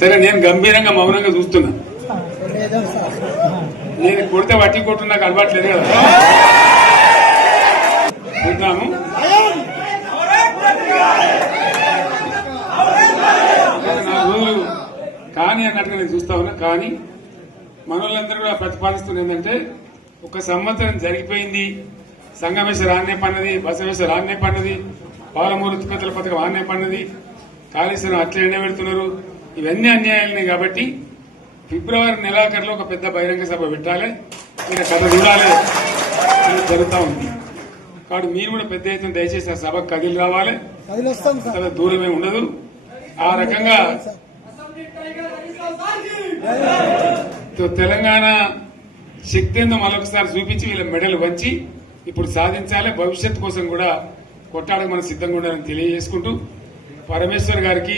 సరే నేను గంభీరంగా మౌనంగా చూస్తున్నా. నేను కొడితే వట్టి కొట్టు నాకు అలవాట్లేదు కదా. చూద్దాము. నా రోజులు కానీ అన్నట్టుగా నేను చూస్తా ఉన్నా. కానీ మనోళ్ళందరూ కూడా ప్రతిపాదిస్తున్న ఏంటంటే ఒక సంవత్సరం జరిగిపోయింది, సంగమేశ్వర ఆన్నే పన్నది, బసవేశ్వర ఆన్నే పన్నది, పాలమూరు ఉత్పత్తుల పథకం ఆన్నే పన్నది, కాళేశ్వరం అట్లే ఎండబెడుతున్నారు. ఇవన్నీ అన్యాయాలనే కాబట్టి ఫిబ్రవరి నెలాఖరులో ఒక పెద్ద బహిరంగ సభ పెట్టాలి, మీరు కథ చూడాలి జరుగుతూ ఉంది. కాబట్టి మీరు కూడా పెద్ద ఎత్తున దయచేసి ఆ సభకు కదిలి రావాలి, చాలా దూరమే ఉండదు. ఆ రకంగా తెలంగాణ శక్తి ఏందో మరొకసారి చూపించి వీళ్ళ మెడలు వంచి ఇప్పుడు సాధించాలి. భవిష్యత్ కోసం కూడా కొట్టాడకు మనం సిద్ధంగా ఉండాలని తెలియజేసుకుంటూ పరమేశ్వర్ గారికి